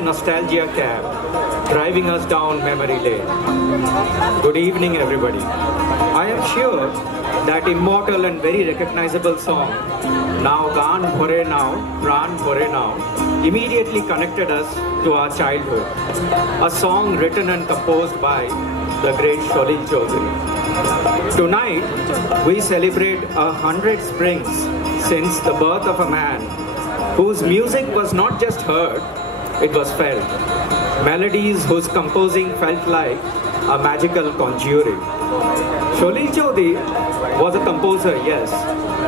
Nostalgia cab driving us down memory lane. Good evening, everybody. I am sure that immortal and very recognizable song, Now Gaan Bhore Now, Pran Bhore Now, immediately connected us to our childhood. A song written and composed by the great Sholil Choudhury. Tonight, we celebrate 100 springs since the birth of a man whose music was not just heard, it was felt. Melodies whose composing felt like a magical conjuring. Sholil Choudhury was a composer, yes,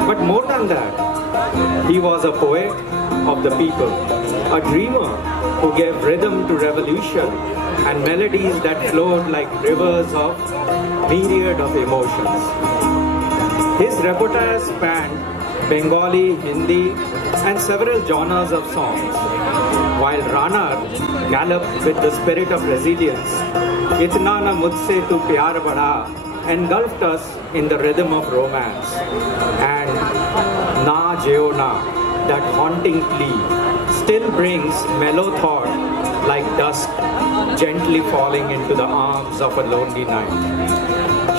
but more than that, he was a poet of the people, a dreamer who gave rhythm to revolution and melodies that flowed like rivers of myriad of emotions. His repertoire spanned Bengali, Hindi, and several genres of songs, while Rana galloped with the spirit of resilience. Itna na mujhse tu pyar badha engulfed us in the rhythm of romance. And Na Jeo Na, that haunting plea, still brings mellow thought like dusk gently falling into the arms of a lonely night.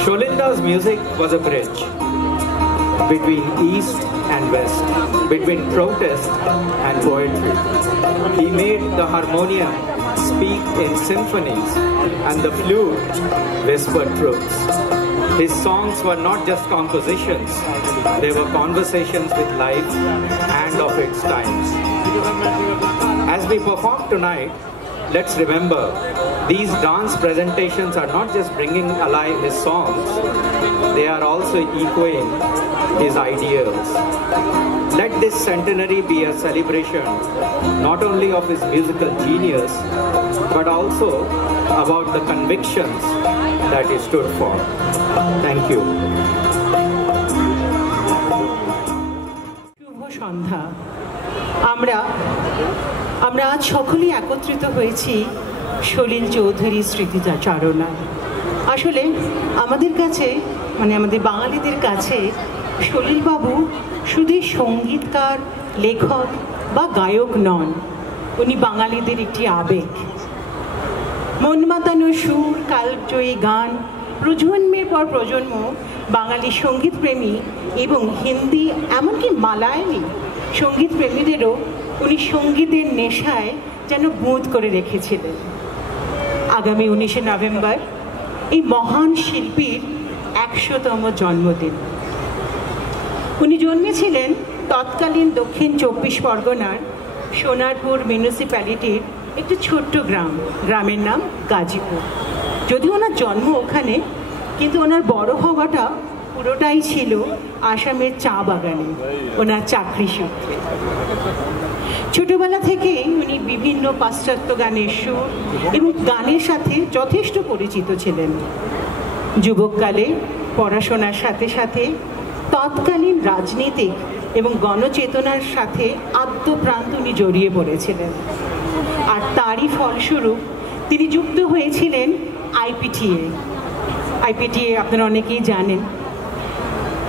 Sholinda's music was a bridge between East and West, between protest and poetry. He made the harmonium speak in symphonies and the flute whisper truths. His songs were not just compositions, they were conversations with life and of its times. As we perform tonight, let's remember, these dance presentations are not just bringing alive his songs, they are also echoing his ideals. Let this centenary be a celebration not only of his musical genius, but also about the convictions that he stood for. Thank you. শুভ সন্ধ্যা। আমরা আজ সকলেই একত্রিত হয়েছি সলিল চৌধুরীর স্মৃতিচারণায়। আসলে আমাদের কাছে, আমাদের বাঙালিদের কাছে সলিলবাবু শুধু সঙ্গীতকার, লেখক বা গায়ক নন, উনি বাঙালিদের একটি আবেগ। মন মাতানো সুর, কালজয়ী গান, প্রজন্মের পর প্রজন্ম বাঙালি সঙ্গীতপ্রেমী এবং হিন্দি এমনকি মালায়ালি সঙ্গীতপ্রেমীদেরও উনি সঙ্গীতের নেশায় যেন বুঁদ করে রেখেছিলেন। আগামী 19শে নভেম্বর এই মহান শিল্পীর 100তম জন্মদিন। উনি জন্মেছিলেন তৎকালীন দক্ষিণ 24 পরগনার সোনারপুর মিউনিসিপ্যালিটির একটি ছোট্ট গ্রামের নাম গাজীপুর। যদিও ওনার জন্ম ওখানে, কিন্তু ওনার বড় হওয়াটা পুরোটাই ছিল আসামের চা বাগানে ওনার চাকরি সূত্রে। ছোটবেলা থেকেই উনি বিভিন্ন পাশ্চাত্য গানের সুর এবং গানের সাথে যথেষ্ট পরিচিত ছিলেন। যুবককালে পড়াশোনার সাথে সাথে তৎকালীন রাজনীতিক এবং গণচেতনার সাথে আদ্যপ্রান্ত উনি জড়িয়ে পড়েছিলেন। আর তারই ফলস্বরূপ তিনি যুক্ত হয়েছিলেন আইপিটিএ আপনারা অনেকেই জানেন,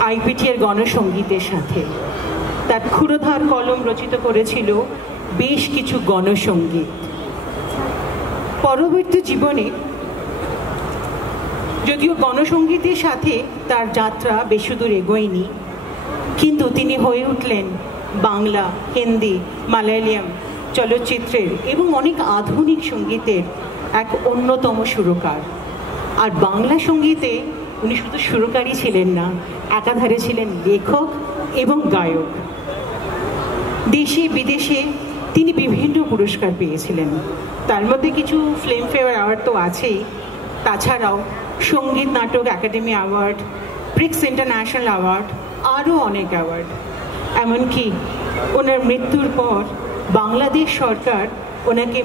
আইপিটিএর গণসঙ্গীতের সাথে। তার ক্ষুরধার কলম রচিত করেছিল বেশ কিছু গণসঙ্গীত। পরবর্তী জীবনে যদিও গণসঙ্গীতের সাথে তার যাত্রা বেশি দূর এগোয়নি, কিন্তু তিনি হয়ে উঠলেন বাংলা, হিন্দি, মালয়ালিয়াম চলচ্চিত্রের এবং অনেক আধুনিক সঙ্গীতের এক অন্যতম সুরকার। আর বাংলা সঙ্গীতে উনি শুধু সুরকারই ছিলেন না, একাধারে ছিলেন লেখক এবং গায়ক। দেশে বিদেশে তিনি বিভিন্ন পুরস্কার পেয়েছিলেন, তার মধ্যে কিছু ফিল্মফেয়ার অ্যাওয়ার্ড তো আছেই, তাছাড়াও সঙ্গীত নাটক academy award, Prix international award, আরও অনেক অ্যাওয়ার্ড। এমনকি ওনার মৃত্যুর পর বাংলাদেশ সরকার ওনাকে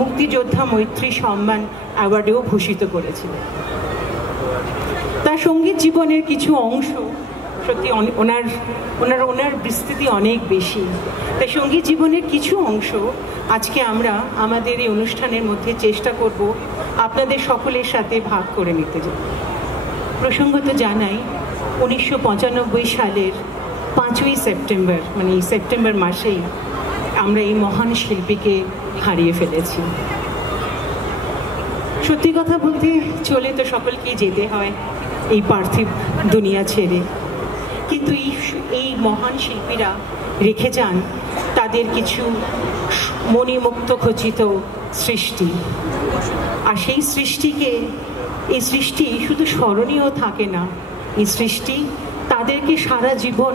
মুক্তিযোদ্ধা মৈত্রী সম্মান অ্যাওয়ার্ডেও ভূষিত করেছিলেন। তার সঙ্গীত জীবনের কিছু অংশ সত্যি ওনার বিস্তৃতি অনেক বেশি, তাই সঙ্গীত জীবনের কিছু অংশ আজকে আমরা আমাদের এই অনুষ্ঠানের মধ্যে চেষ্টা করব আপনাদের সকলের সাথে ভাগ করে নিতে। প্রসঙ্গত জানাই, 1995 সালের 5ই সেপ্টেম্বর, এই সেপ্টেম্বর মাসেই আমরা এই মহান শিল্পীকে হারিয়ে ফেলেছি। সত্যি কথা বলতে চলে তো সকলকে যেতে হয় এই পার্থিব দুনিয়া ছেড়ে, কিন্তু এই মহান শিল্পীরা রেখে যান তাদের কিছু মণিমুক্ত খচিত সৃষ্টি। আর সেই এই সৃষ্টি শুধু স্মরণীয় থাকে না, এই সৃষ্টি তাদেরকে সারা জীবন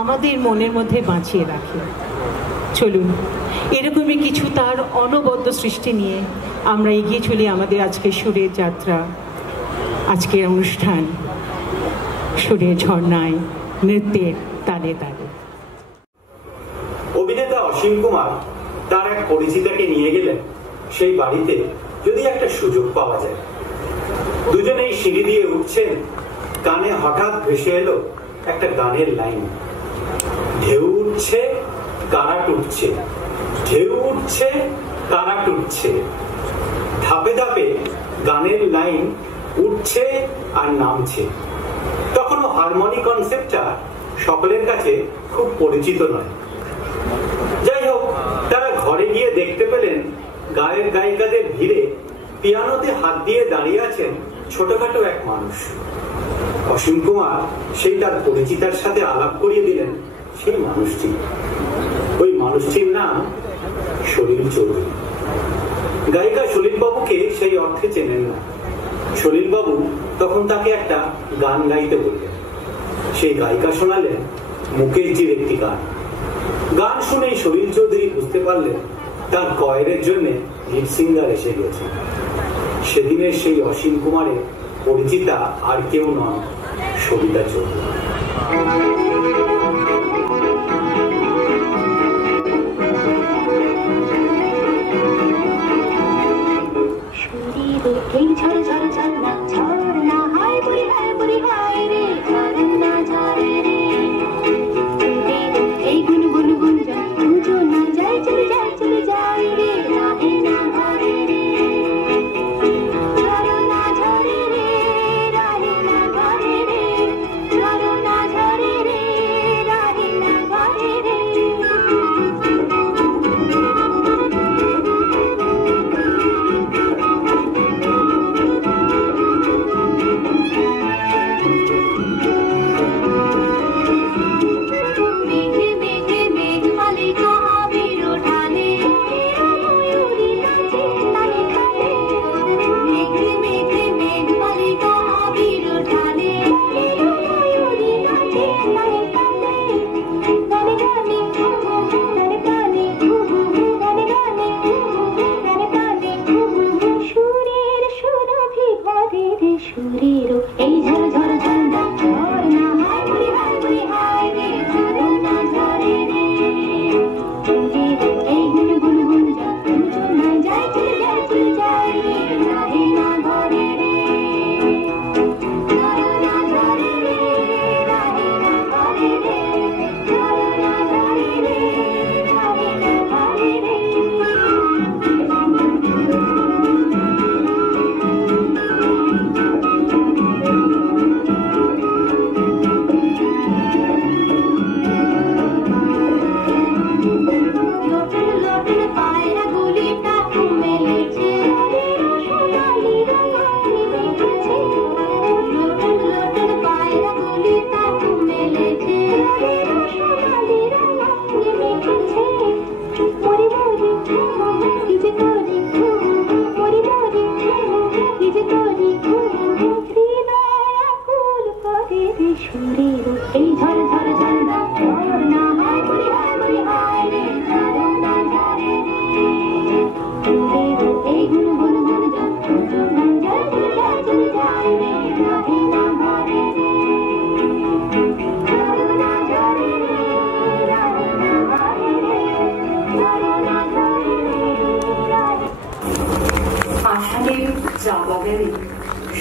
আমাদের মনের মধ্যে বাঁচিয়ে রাখে। চলুন এরকমই কিছু তার অনবদ্য সৃষ্টি নিয়ে আমরা এগিয়ে চলি আমাদের আজকের সুরের যাত্রা, আজকের অনুষ্ঠান সুরের ঝর্ণায় নৃত্যের তালে তালে। অভিনেতা অসীম কুমার তার এক পরিচিতাকে নিয়ে গেলেন সেই বাড়িতে যদি একটা সুযোগ পাওয়া যায়। দুজনেই সিঁড়ি দিয়ে উঠছেন, কানে হঠাৎ ভেসে এলো একটা গানের লাইন। ঢেউ উঠছে কারা টুটছে, ঢেউ উঠছে কারা টুটছে। ধাপে ধাপে গানের লাইন উঠছে আর নামছে। তখনও হারমোনি কনসেপ্টটা সকলের কাছে খুব পরিচিত নয়। যাই হোক, তারা ঘরে গিয়ে দেখতে পেলেন গায়ক গায়িকাদের ভিড়ে পিয়ানোতে হাত দিয়ে দাঁড়িয়ে আছেন ছোটখাটো এক মানুষ। অসীম কুমার সেই তার পরিচিতার সাথে আলাপ করিয়ে দিলেন সেই মানুষটি। ওই মানুষটির নাম সলিল চৌধুরী। গায়িকা সলিল বাবুকে সেই অর্থে চেনেন না। সলিল বাবু তখন তাকে একটা গান গাইতে বললেন। সেই গায়িকা শোনালেন মুকেশজির একটি গান। গান শুনেই সলিল চৌধুরী বুঝতে পারলেন তার কয়ের জন্য লিড সিঙ্গার এসে গেছে। সেদিনের সেই অসীম কুমারের পরিচিতা আর কেউ নন, সবিতা চৌধুরী।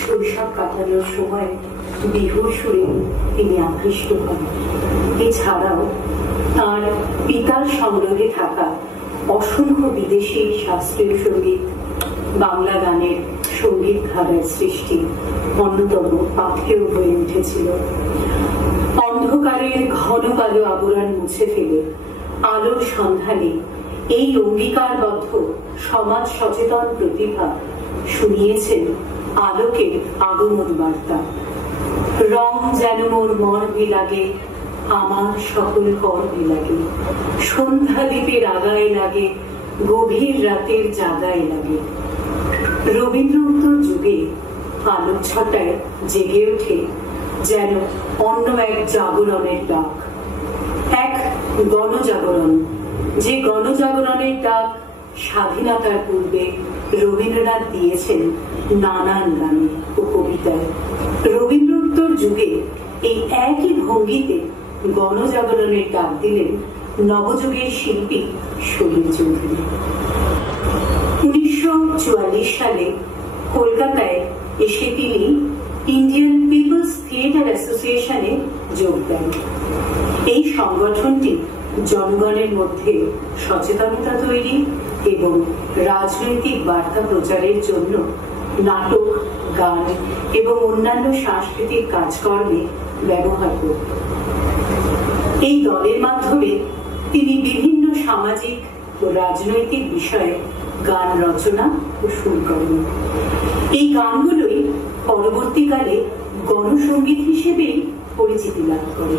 শৈশব কাটানোর সময় বিহুর সুরে তিনি আকৃষ্ট হন। এছাড়াও তাঁর পিতার সংগ্রহে থাকা অসংখ্য বিদেশি শাস্ত্রীয় সঙ্গীত, বাংলা গানের সঙ্গীত ধারার সৃষ্টি অন্যতম পাথেয় হয়ে উঠেছিল। অন্ধকারের ঘন কালো আবরণ মুছে ফেলে আলোর সন্ধানে এই অঙ্গীকারবদ্ধ সমাজ সচেতন প্রতিভা শুনিয়েছেন আলোকের আগমন বার্তা। রং যেন মোর মর্মে লাগে, আমার সকল কর্মে লাগে, সন্ধ্যা দ্বীপের আগায় লাগে, গভীর রাতের জাগায় লাগে। রবীন্দ্র উত্তর যুগে আলোক ছটায় জেগে ওঠে যেন অন্য এক জাগরণের ডাক, এক গণজাগরণ, যে গণজাগরণের ডাক স্বাধীনতার পূর্বে রবীন্দ্রনাথ দিয়েছেন নানান গানে ও কবিতায়। রবীন্দ্র উত্তর যুগে এই একই ভঙ্গিতে গণজাগরণের ডাক দিলেন নবযুগের শিল্পী সলিল চৌধুরী। 1944 সালে কলকাতায় এসে তিনি ইন্ডিয়ান পিপলস থিয়েটার অ্যাসোসিয়েশনে যোগ দেন। এই সংগঠনটি জনগণের মধ্যে সচেতনতা তৈরি এবং রাজনৈতিক বার্তা প্রচারের জন্য নাটক, গান এবং অন্যান্য সাংস্কৃতিক কাজকর্মে ব্যবহার করত। এই দলের মাধ্যমে তিনি বিভিন্ন সামাজিক ও রাজনৈতিক বিষয়ে গান রচনা ও সুর করেন। এই গানগুলোই পরবর্তীকালে গণসঙ্গীত হিসেবেই পরিচিতি লাভ করে।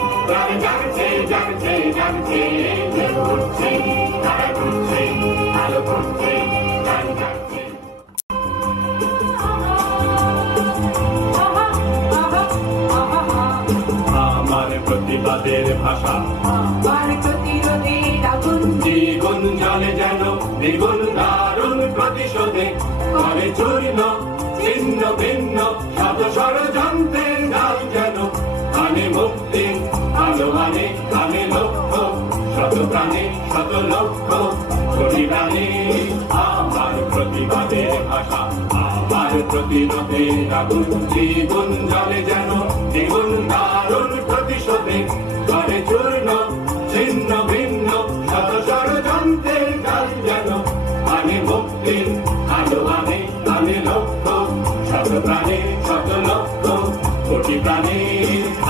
Jagate, ডাকছে ঢেউ উঠছে তারা ঘুরছে আলো ফুটছে গান গাচ্ছে। আমার প্রতিবাদের ভাষা আমার প্রতিরোধের আগুন দ্বিগুণ জলে যেন দ্বিগুণ দারুণ প্রতিশোধে করে চূর্ণ ছিন্ন ভিন্ন শত ষড়যন্ত্রের জাল যেন আনে মুক্তি আলো আনে আনে লক্ষ্য শত প্রাণে শত লক্ষ্য কোটি প্রাণে আমার প্রতিবাদের ভাষা আমার প্রতিরোধের আগুন দ্বিগুণ জলে যেন দ্বিগুণ দারুণ প্রতিশোধে করে চূর্ণ ছিন্ন ভিন্ন শত ষড়যন্ত্রের জাল যেন আনে মুক্তি আলো আনে আনে লক্ষ্য শত প্রাণে শত লক্ষ্য কোটি প্রাণে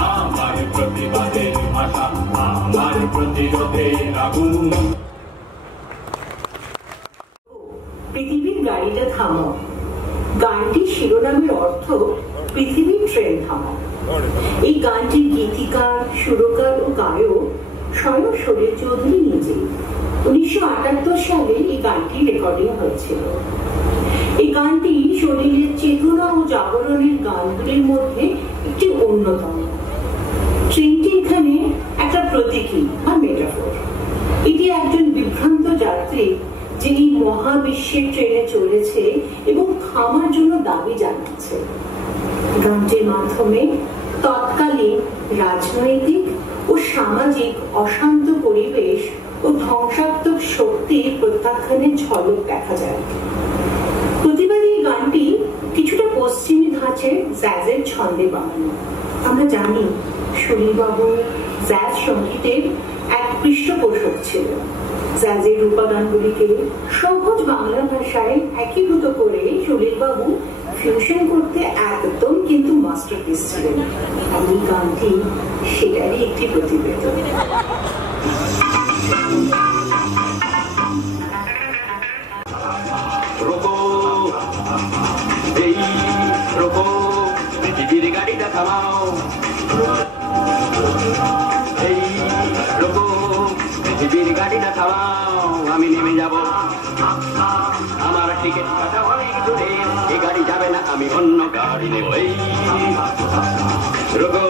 আমার প্রতিবাদের ভাষা আমার প্রতিরোধের আগুন। পৃথিবীর গাড়িটা থামাও, গানটির শিরোনামের অর্থ পৃথিবীর ট্রেন থামাও। এই গানটির গীতিকার, সুরকার ও গায়ক স্বয়ং সলিল চৌধুরী নিজেই। 1978 সালে এই গানটি রেকর্ডিং হয়েছিল। এই গানটি সলিলের চেতনা ও জাগরণের গানগুলির মধ্যে একটি অন্যতম। ট্রেনটি এখানে একটা প্রতীকী বা মেটাফোর। এটি একজন বিভ্রান্ত যাত্রী যিনি মহাবিশ্বের ট্রেনে চলেছে এবং থামার জন্য দাবি জানাচ্ছে। গানটির মাধ্যমে তৎকালীন রাজনৈতিক ও সামাজিক অশান্ত পরিবেশ ও ধ্বংসাত্মক শক্তির প্রত্যাখ্যানের ঝলক দেখা যায়। প্রতিবারই এই গানটি কিছুটা পশ্চিমী ধাঁচের জ্যাজের ছন্দে বানানো। আমরা জানি সলিলবাবু জ্যাজ সঙ্গীতের এক পৃষ্ঠপোষক ছিলেন। জ্যাজের উপাদানগুলিকে সহজ বাংলা ভাষায় একীভূত করে সলিলবাবু ফিউশন করতে একদম কিন্তু মাস্টারপিস ছিলেন। এই গানটি সেটারই একটি প্রতিবেদন। পৃথিবীর গাড়িটা থামাও, এই রোগো পৃথিবীর গাড়িটা থামাও, আমি নেমে যাব। আমার টিকিট কাটা অনেক দূরে, এই গাড়ি যাবে না, আমি অন্য গাড়ি নেব। এই রোগো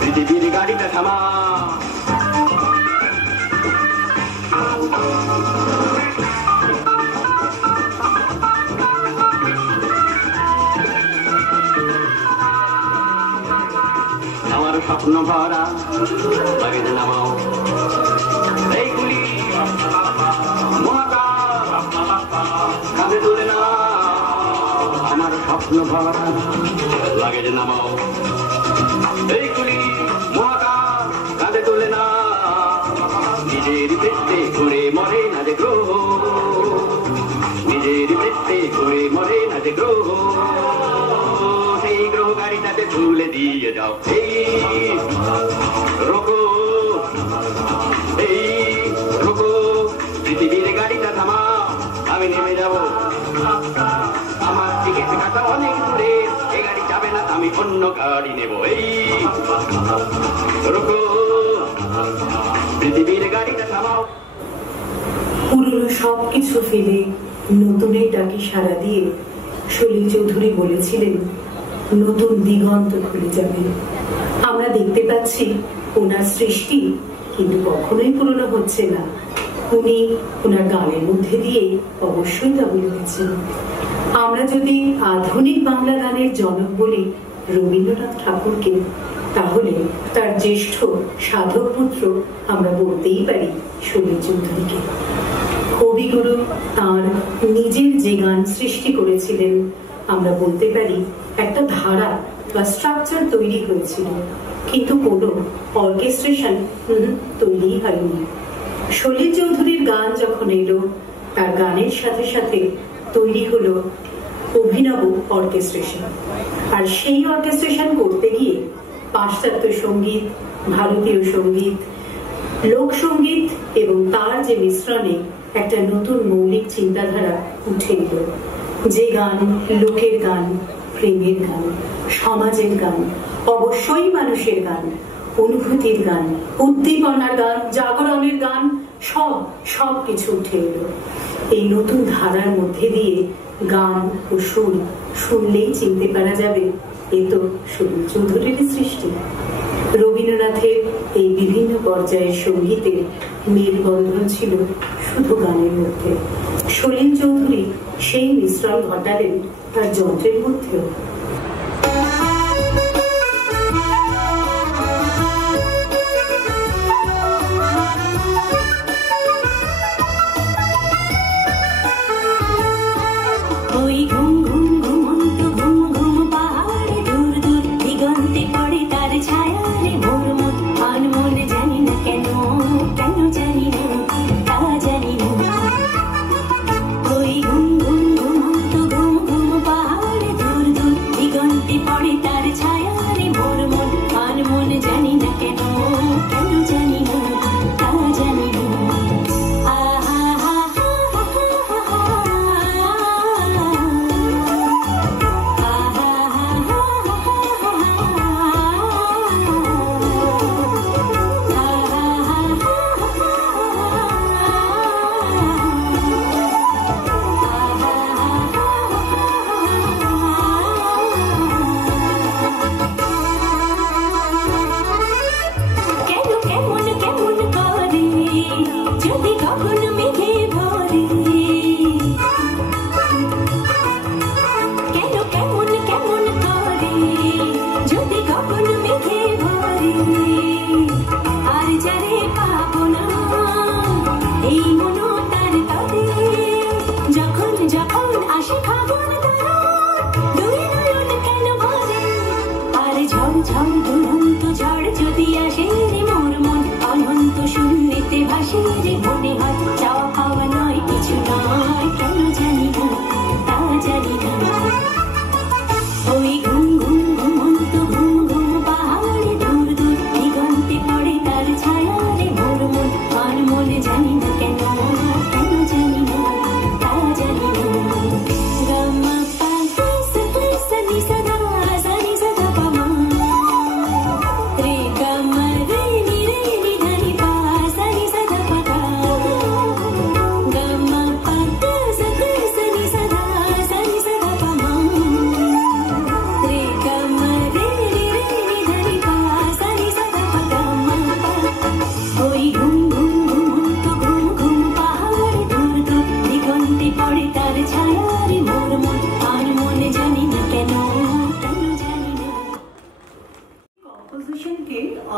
পৃথিবীর গাড়িটা থামাও। আমার স্বপ্ন ভরা লাগে নামাও, এইগুলি মহাকাশ কাঁধে তুলে না। আমার স্বপ্ন ভরা লাগে নামাও, এইগুলি মহাকাশ কাঁধে তুলে না। নিজের বৃত্তে ঘুরে মরে না যে গ্রহ, নিজের বৃত্তে ঘুরে মরে না যে গ্রহ। সেই গ্রহ গাড়িটাকে তুলে দিয়ে যাও। এই রোগো, এই রোগো পৃথিবীর গাড়িটা থামাও, আমি নেমে যাব। আমার টিকিট কাটা অনেক দূরে, এই গাড়ি যাবে না, আমি অন্য গাড়ি নেব। এই রোগো পৃথিবীর গাড়িটা থামাও। পুরনো সবকিছু ফেলে নতুনের ডাকে সাড়া দিয়ে সলিল চৌধুরী বলেছিলেন নতুন দিগন্ত খুলে যাবে। আমরা দেখতে পাচ্ছি ওনার সৃষ্টি কিন্তু কখনোই পুরনো হচ্ছে না। উনি ওনার গানের মধ্যে দিয়ে অবশ্যই তা বলেছেন। আমরা যদি আধুনিক বাংলা গানের জনক বলি রবীন্দ্রনাথ ঠাকুরকে, তাহলে তার জ্যেষ্ঠ সাধক পুত্র আমরা বলতেই পারি সলিল চৌধুরীকে। কবিগুরু তাঁর নিজের যে গান সৃষ্টি করেছিলেন, আমরা বলতে পারি একটা ধারা বা স্ট্রাকচার তৈরি হয়েছিল, কিন্তু কোনো অর্কেস্ট্রেশন তৈরি হয়নি। সলিল চৌধুরীর গান যখন এলো, তার গানের সাথে সাথে তৈরি হলো অভিনব অর্কেস্ট্রেশন। আর সেই অর্কেস্ট্রেশন করতে গিয়ে পাশ্চাত্য সঙ্গীত, ভারতীয় সঙ্গীত, লোকসঙ্গীত এবং তার যে মিশ্রণে একটা নতুন মৌলিক চিন্তাধারা উঠে এলো। যে গান লোকের গান, প্রেমের গান, সমাজের গান, অবশ্যই মানুষের গান, অনুভূতির গান, উদ্দীপনার গান, জাগরণের গান, সব কিছু উঠে এলো। এই নতুন ধারার মধ্যে দিয়ে গান ও সুর শুনলেই চিনতে পারা যাবে এ তো সলিল চৌধুরীর সৃষ্টি। রবীন্দ্রনাথের এই বিভিন্ন পর্যায়ের সঙ্গীতে মেলবন্ধন ছিল শুধু গানের মধ্যে। সলিল চৌধুরী সেই মিশ্রণ ঘটালেন তার যন্ত্রের মধ্যেও।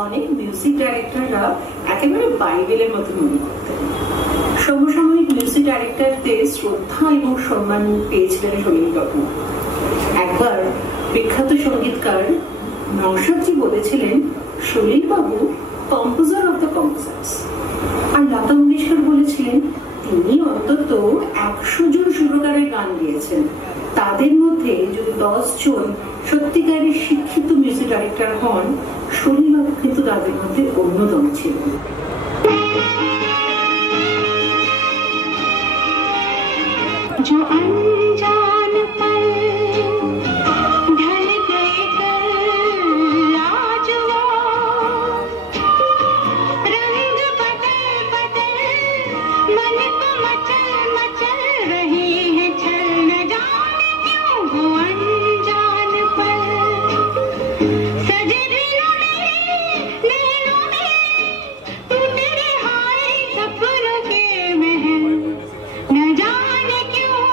অনেক মিউজিক ডাইরেক্টররা একেবারে বাইবেলের মতো মনে করতেন। সমসাময়িক মিউজিক ডাইরেক্টরদের শ্রদ্ধা এবং সম্মান পেয়েছিলেন সলিল বাবু। একবার বিখ্যাত সঙ্গীতকার নওশাদজি বলেছিলেন, সলিল বাবু কম্পোজার অফ দ্য কম্পোজার্স। আর লতা মঙ্গেশকর বলেছিলেন তিনি অন্তত 100 জন সুরকারের গান গিয়েছেন, তাদের মধ্যে যদি 10 জন সত্যিকারের শিক্ষিত মিউজিক ডাইরেক্টর হন, সলিল বাবু কিন্তু তাদের মধ্যে অন্যতম ছিলেন। जो अनजान पल ढल गए कल आज वो रंग बदल बदल मन को मचल मचल रही है छल, न जाने क्यों वो अनजान पल सजे दिलों में नैनों में टूट रहा है सपनों के महल, न जाने क्यों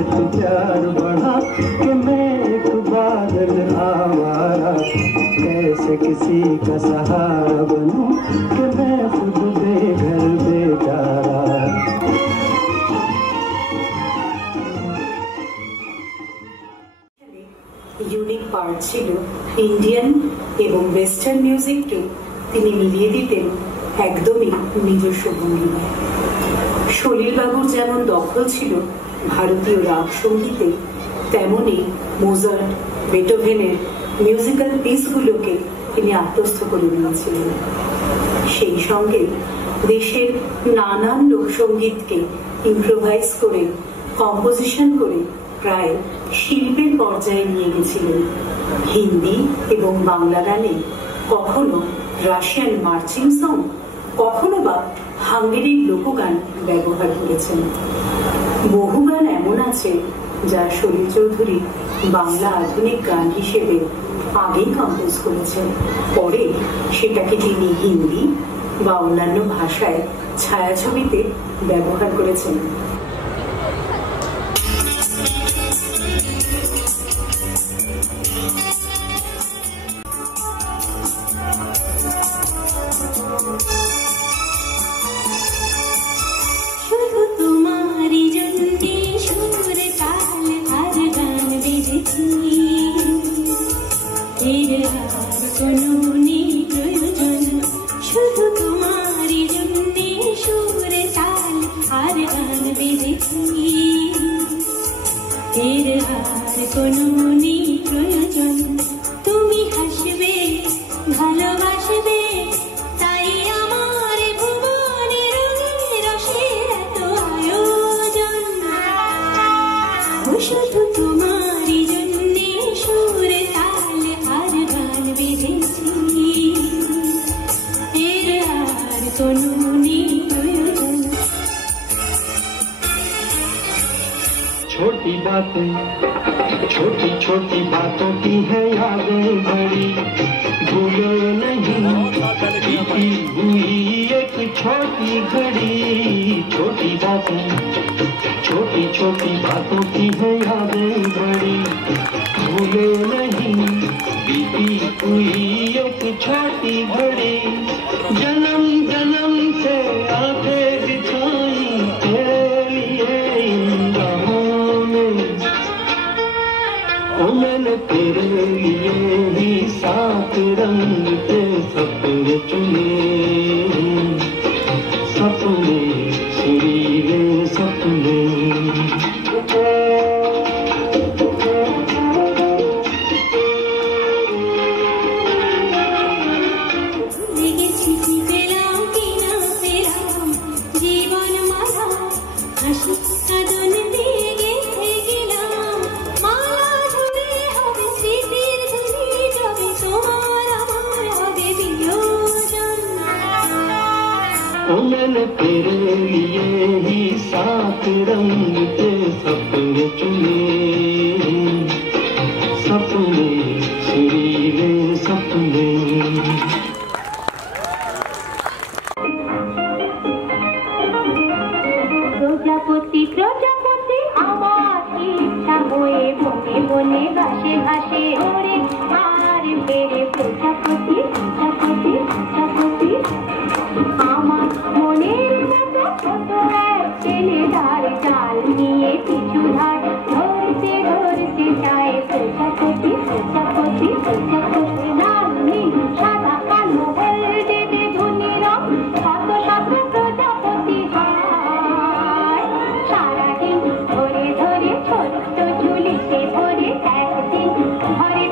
से तू प्यार बढ़ा कि मैं एक बादल आवारा, कैसे किसी का सहारा बनूं कि मैं खुद बेघर बेचारा। ইউনিক পার্ট ছিল ইন্ডিয়ান এবং ওয়েস্টার্ন মিউজিককে তিনি মিলিয়ে দিতেন একদমই নিজস্ব ভঙ্গিমায়। সলিলবাবুর যেমন দখল ছিল ভারতীয় রাগ সঙ্গীতে, তেমনি মোজার্ট, বেটোভেনের মিউজিক্যাল পিসগুলোকে তিনি আত্মস্থ করে নিয়েছিলেন। সেই সঙ্গে দেশের নানান লোকসঙ্গীতকে ইম্প্রোভাইজ করে, কম্পোজিশন করে প্রায় শিল্পের পর্যায়ে নিয়ে গেছিলেন। হিন্দি এবং বাংলা গানে কখনো রাশিয়ান মার্চিং সং, কখনো বা হাঙ্গেরির লোকগান ব্যবহার করেছেন। বহু গান এমন আছে যা সলিল চৌধুরী বাংলা আধুনিক গান হিসেবে আগেই কম্পোজ করেছেন, পরে সেটাকে তিনি হিন্দি বা অন্যান্য ভাষায় ছায়াছবিতে ব্যবহার করেছেন। তুমি হাসবে, ভালোবাসবে, তাই আমার ভুবনের রসের এত আয়োজন। শুধু তোমারই জন্যে সুর তাল আর গান বেঁধেছি, এর আর কোনো নেই প্রয়োজন। छोटी बातें, छोटी छोटी बातों की है यादें बड़ी, भूलो नहीं बीती हुई एक छोटी घड़ी। छोटी बातें, छोटी छोटी बातों की है यादें बड़ी, भूलो नहीं बीती हुई एक छोटी घड़ी। जन्म जन्म से आंखें बिछाई तेरे लिए इन राहों में, ओ मैंने तेरे लिए ही सात रंग के सपने चुने, सपने सुरीले सपने। জীবন মালা হাসি কাঁদন দিয়ে গেঁথে গেলাম, মালা ধরে হবে স্মৃতির ধুলি, যবে তোমার আমার হবে বিয়োজন। ओ मैंने तेरे लिए ही सात रंग के सपने चुने, सपने सुरीले सपने। প্রজাপতি প্রজাপতি আমার ইচ্ছা হয়ে বনে বনে ঘাসে ঘাসে ওরে আর বেড়ে। প্রজাপতি প্রজাপতি প্রজাপতি আমার মনের মতো ছোট এক ছেলে তার চাল নিয়ে পিছু ধার ধরতে ধরতে চায়। প্রজাপতি প্রজাপতি প্রজাপতি লাল নীল সাদা কালো হলদেতে ধনী রং, শত শত প্রজাপতি হয়। সারাদিন ধরে ধরে ছোট্ট ঝুলিতে ভরে একদিন ঘরে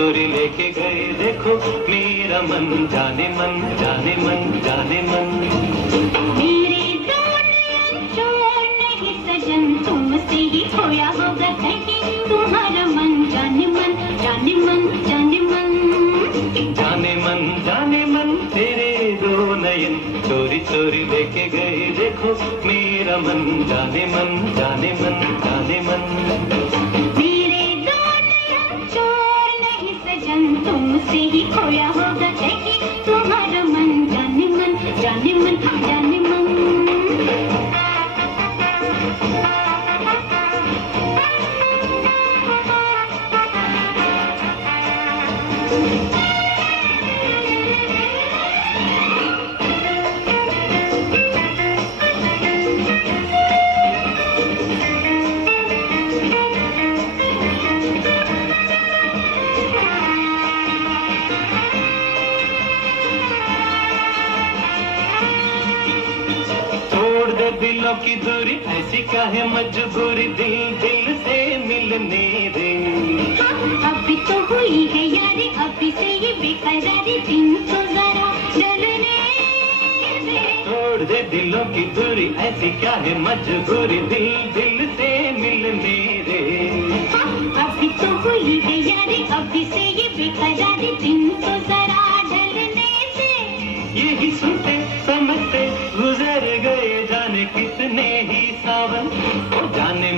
चोरी लेके गए देखो मेरा मन जाने मन जाने मन जाने मन। मेरे चोर नहीं सजन तुमसे ही खोया होगा कहीं तुम्हारा मन जाने मन जाने मन जाने मन। जाने मन जाने मन तेरे दो नयन चोरी चोरी लेके गए देखो मेरा मन जाने मन जाने मन जाने मन। मेरे दो नयन चोर नहीं सजन तुमसे ही खोया होगा कहीं तुम्हारा मन जाने मन जाने मन जाने मन। दिलों की दूरी ऐसी काहे मजबूरी दिल दिल से मिलने दे। अभी तो हुई है यारी अभी से ये बेकरारी दिन तो जरा डलने दे। छोड़ दे दिलों की दूरी ऐसी क्या है मजबूरी दिल दिल से मिलने दे। अभी तो हुई है यारी अभी से ये बेकरारी दिन तो जरा डलने दे। यही सुनते समझते गुजर गए जाने कितने ही सावन। ओ जाने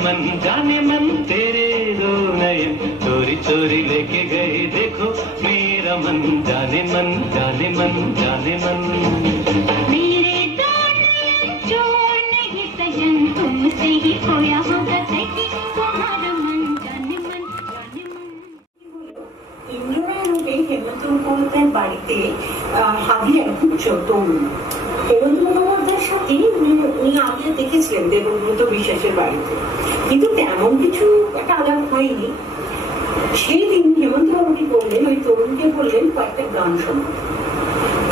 मन तेरे दो नयन चोरी चोरी लेके गए देखो मेरा मन जाने मन जाने मन जाने मन। मेरे दो नयन चोर नहीं सजन तुमसे ही खोया होगा कहीं तुम्हारा मन जाने मन जाने मन। ইন্দ্রনায়ণে হেমন্ত মুখোপাধ্যায়ের বাড়িতে হাজির একজন তরুণ। হেমন্ত মুখোপাধ্যায়ের সাথে উনি আগে দেখেছিলেন দেবব্রত বিশ্বাসের বাড়িতে, কিন্তু তেমন কিছু একটা আলাপ হয়নি। সেই দিন হেমন্ত বাবু কি করলেন, ওই তরুণকে বললেন কয়েকটা গান শোনা।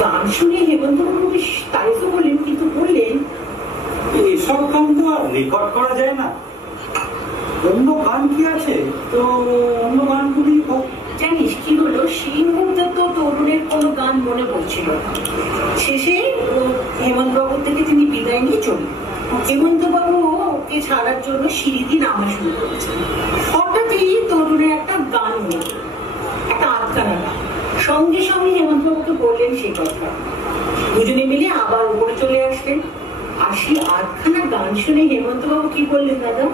গান শুনে হেমন্ত বাবু বেশ তারিফও করলেন, কিন্তু বললেন এসব গান তো আর রেকর্ড করা যায় না, অন্য গান কি আছে তো অন্য গানগুলি হোক। জানিস কি হলো, সেই মুহূর্তে তো তরুণের কোনো গান মনে পড়ছিল না। শেষে হেমন্ত বাবুর থেকে তিনি বিদায় নিয়ে চললেন। হেমন্ত বাবু ওকে ছাড়ার জন্য সিঁড়ি দিয়ে নামা শুরু করেছেন। হঠাৎই তরুণের একটা গান মনে হলো, একটা আধখানা গান। সঙ্গে সঙ্গে হেমন্ত বাবুকে বললেন সে কথা। দুজনে মিলে আবার উপরে চলে আসলেন। আর সেই আধখানা গান শুনে হেমন্ত বাবু কি বললেন, দাদা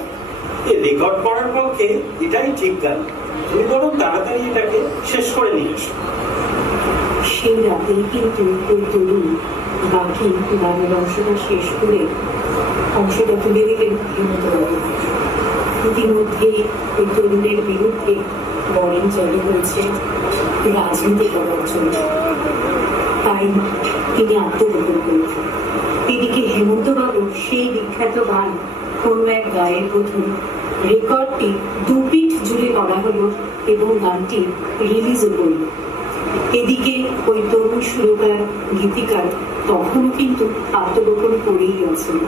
রেকর্ড করার পক্ষে এটাই ঠিক গান, তুমি বরং তাড়াতাড়ি এটাকে শেষ করে নিয়ে এসো। সেই রাতেই কিন্তু ওই তরুণ বাকি গানের অংশটা শেষ করে অংশটা তুলে দিলেন হেমন্ত বাবু। ইতিমধ্যে ওই তরুণের বিরুদ্ধে বলেন চালু হয়েছে রাজনীতি করার জন্য, তাই তিনি আত্মগোপন করেছেন। এদিকে হেমন্ত বাবু সেই বিখ্যাত গান কোনো এক গায়ের প্রথম রেকর্ডটি 2 ফিট জুড়ে করা হলো এবং গানটি রিলিজও করল। এদিকে ওই তরুণ সুরকার গীতিকার তখনও কিন্তু আত্মগোপন করেই আছেন।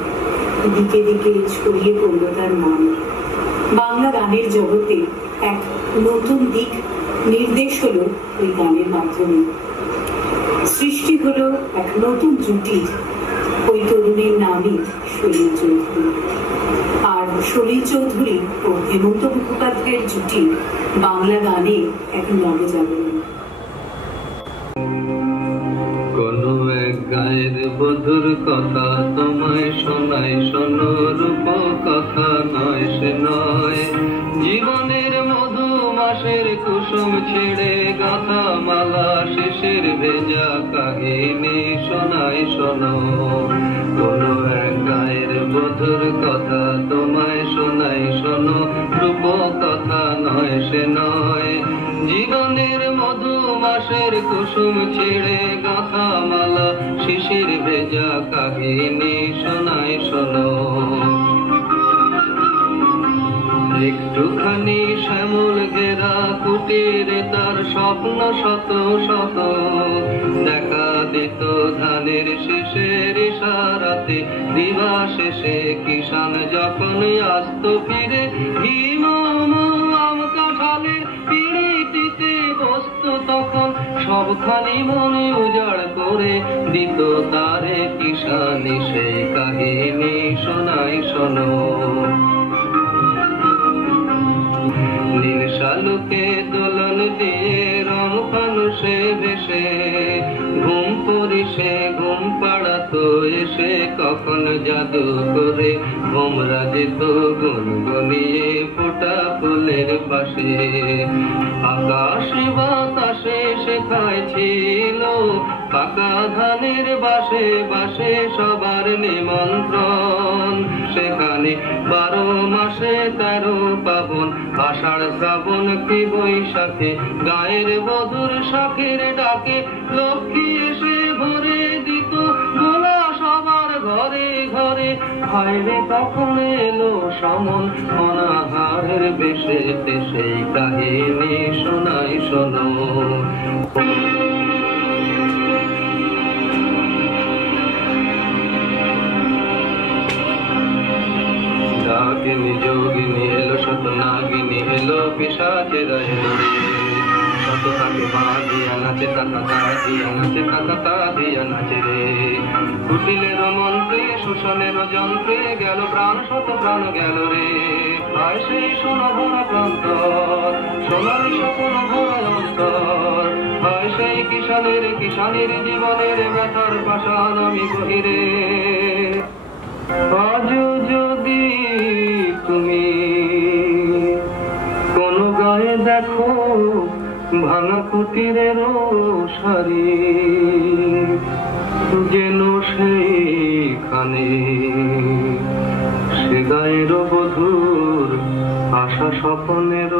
দিকে দিকে ছড়িয়ে পড়ল তার নাম। বাংলা গানের জগতে এক নতুন দিক নির্দেশ হলো ওই গানের মাধ্যমে। সৃষ্টি হলো এক নতুন জুটি, ওই তরুণের নামই সলিল চৌধুরী। আর সলিল চৌধুরী ও হেমন্ত মুখোপাধ্যায়ের জুটি বাংলা গানে এক নবজাগরণ। কোনো এক গায়ের বধুর কথা তোমায় শোনাই, শোনো রূপ কথা নয় সে নয়। জীবনের মধু মাসের কুসুম ছেড়ে গাথা মালা শেষের ভেজা কাহিনী শোনাই শোনো। কোনো এক গায়ের বধুর কথা তোমায় শোনাই, শোনো রূপ কথা নয় সে নয়। জীবনের মধু মাসের কুসুম ছেড়ে গাথা মালা শিশির ভেজা কাহিনী শোনাই শোনো। একটুখানি শ্যামল ঘেরা কুটিরে তার স্বপ্ন শত শত, দেখা দিত ধানের শেষের ইশারাতে দিবা শেষে কিষান যখন আসত ফিরে। হিম কাঁঠালের পিড়িটিতে বসতো তখন সবখানি মনে উজাড় করে দিত তারে কিষানি সেই কাহিনী শোনাই শোনো। নীল শালুকে দোলন দিয়ে রং ফানুষে ভেসে ঘুম পরিশে ঘুম পাড়াতো এসে কখন জাদু করে ভোমরা যেত গুনগুনিয়ে ফোটা ফুলের পাশে। আকাশে বাতাসে শেখায় ছিল পাকা ধানের বাসে বাসে সবার নিমন্ত্রণ। সেখানে 12 মাসে 13 পাবন আষাঢ় শ্রাবণ কি বৈশাখে গায়ের বধুর শাখের ডাকে লক্ষ্মী এসে ভরে দিত গোলা সবার ঘরে ঘরে। ভাইরে কখন এলো সমন অনাহারের বেশেতে সেই কাহিনী শোনাই শোনো। ডাকিনী যোগিনী এলো শত নাগিনী এলো পিশাচেরা এলো রে। শত তাকে পা দিয়া নাচে তাকা তা দিয়া নাচে তাকা তা দিয়া নাচে রে। কুটিলের মন্ত্রে শোষণের যন্ত্রে গেল প্রাণ শত প্রাণ গেল রে। আয় সেই সোনা ভরা প্রান্তর সোনার স্বপ্ন ভরা অন্তর। আয় সেই কিষানের কিষানের জীবনের ব্যথার পাশান আমি বহিরে। আজ যদি তুমি কোন গায়ে দেখো ভাঙা কুটিরের সারি যেন সেইখানে সে গায়ের বধূর আশা স্বপনের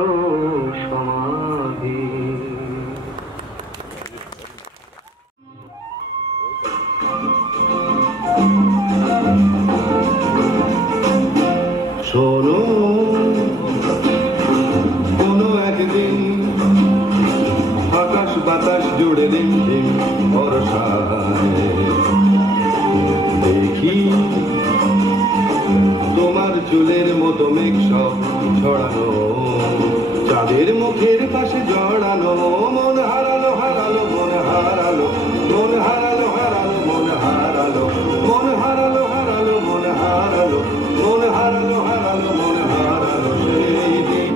সমাধি। শোনো কোনো একদিন আকাশ বাতাস জুড়ে দিন দিন বর্ষায় দেখি তোমার চুলের মতো মেঘ সব ছড়ানো চাঁদের মুখের পাশে জড়ানো। মন হারালো হারালো মন হারালো মন হারালো হারালো মন হারালো মন হারালো হারালো মন হারালো মন হারালো হারালো মন হারালো সেই দিন।